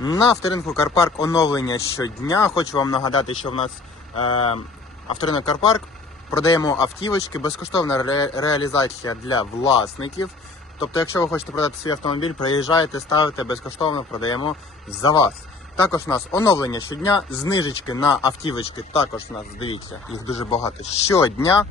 На авторинку Карпарк оновлення щодня. Хочу вам нагадати, що в нас е, авторинок Карпарк продаємо автівочки, безкоштовна ре- реалізація для власників. Тобто, якщо ви хочете продати свій автомобіль, приїжджаєте, ставите безкоштовно, продаємо за вас. Також у нас оновлення щодня, знижечки на автівочки. Також у нас дивіться, їх дуже багато щодня.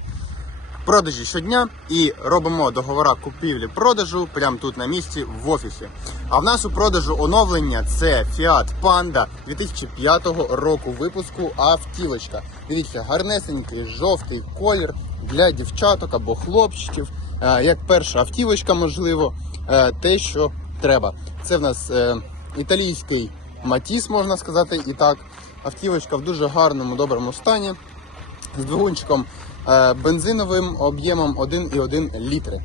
Продажі щодня і робимо договора купівлі-продажу прямо тут на місці в офісі. А в нас у продажу оновлення це Fiat Panda 2005 року випуску автівочка. Дивіться, гарнесенький жовтий колір для дівчаток або хлопчиків. Е, Як перша автівочка, можливо, е, те, що треба. Це в нас е, італійський матіс, можна сказати, і так. Автівочка в дуже гарному, доброму стані з двигунчиком е, бензиновим об'ємом 1,1 літри.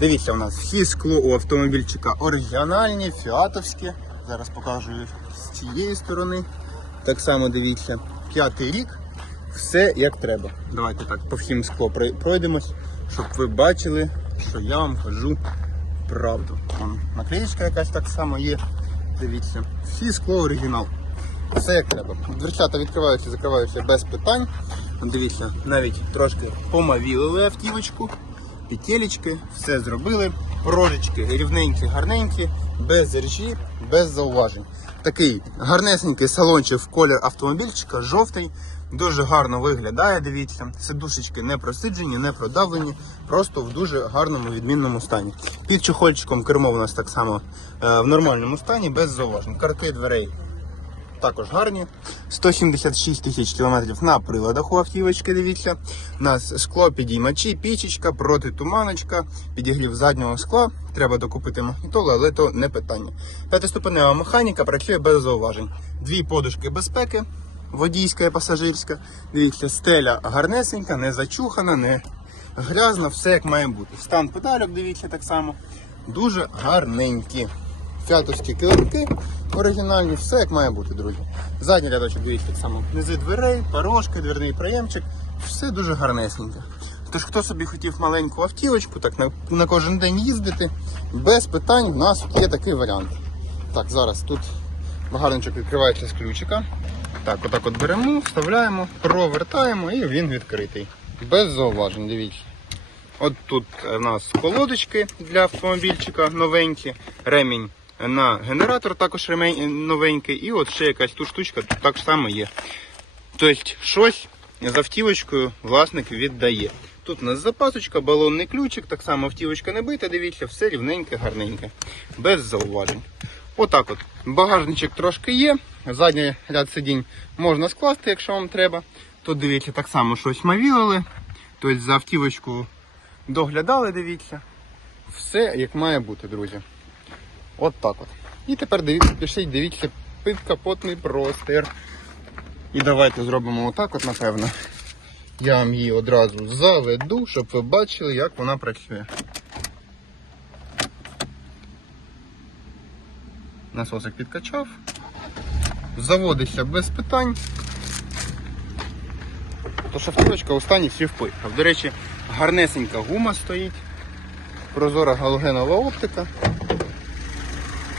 Дивіться, у нас всі скло у автомобільчика оригінальні, фіатовські. Зараз покажу їх з цієї сторони. Так само дивіться, п'ятий рік, все як треба. Давайте так по всім скло пройдемось, щоб ви бачили, що я вам кажу правду. Вон, наклеїчка якась так само є. Дивіться, всі скло оригінал. Все як треба. Дверцята відкриваються, закриваються без питань. Дивіться, навіть трошки помавілили автівочку, петелечки, все зробили. Рожечки рівненькі, гарненькі, без ржі, без зауважень. Такий гарнесенький салончик в колір автомобільчика, жовтий, дуже гарно виглядає. Дивіться, сидушечки не просиджені, не продавлені, просто в дуже гарному відмінному стані. Під чохольчиком кермо у нас так само е, в нормальному стані, без зауважень. Карти дверей також гарні. 176 тисяч кілометрів на приладах у автівочки, дивіться. У нас скло підіймачі, пічечка, протитуманочка, підігрів заднього скла. Треба докупити магнітолу, але то не питання. П'ятиступенева механіка працює без зауважень. Дві подушки безпеки, водійська і пасажирська. Дивіться, стеля гарнесенька, не зачухана, не грязна, все як має бути. Стан педальок, дивіться так само. Дуже гарненькі. Фіатовські килимки оригінальні, все як має бути, друзі. Задній рядочок, дивіться, так само. Низи дверей, порожки, дверний проємчик. Все дуже гарнесеньке. Тож, хто собі хотів маленьку автівочку, так на, на кожен день їздити, без питань в нас є такий варіант. Так, зараз тут багажничок відкривається з ключика. Так, отак от беремо, вставляємо, провертаємо і він відкритий. Без зауважень, дивіться. От тут у нас колодочки для автомобільчика новенькі, ремінь на генератор також ремень новенький, і от ще якась тут штучка тут так само є. Тобто щось з автівочкою власник віддає. Тут у нас запасочка, балонний ключик, так само автівочка не бита, дивіться, все рівненьке, гарненьке, без зауважень. Отак от. Багажничок трошки є. Задній ряд сидінь можна скласти, якщо вам треба. Тут дивіться, так само щось мавілили. Тобто за автівочку доглядали, дивіться. Все як має бути, друзі. От так от. І тепер дивіться, пишіть, дивіться підкапотний простір. І давайте зробимо отак от, напевно. Я вам її одразу заведу, щоб ви бачили, як вона працює. Насосик підкачав. Заводиться без питань. Тож автівочка у стані всі впихав. До речі, гарнесенька гума стоїть, прозора галогенова оптика.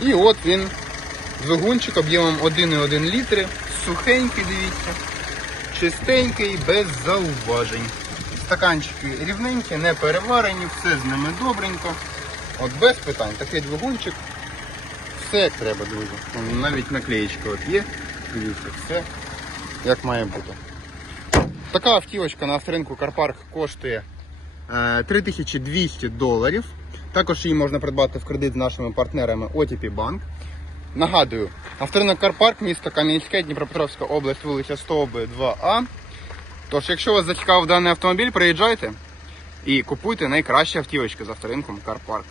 І от він, двигунчик об'ємом 1,1 літри, сухенький, дивіться, чистенький, без зауважень. Стаканчики рівненькі, не переварені, все з ними добренько. От без питань. Такий двигунчик. Все як треба, друзі. Навіть наклеєчка от є. Дивіться, все як має бути. Така автівочка на авторинку Карпарк коштує е, 3200 доларів. Також її можна придбати в кредит з нашими партнерами OTP Bank. Нагадую, авторинок Карпарк, місто Кам'янське, Дніпропетровська область, вулиця Стовби 2А. Тож, якщо вас зацікавив даний автомобіль, приїжджайте і купуйте найкращі автівочки з авторинком Карпарк.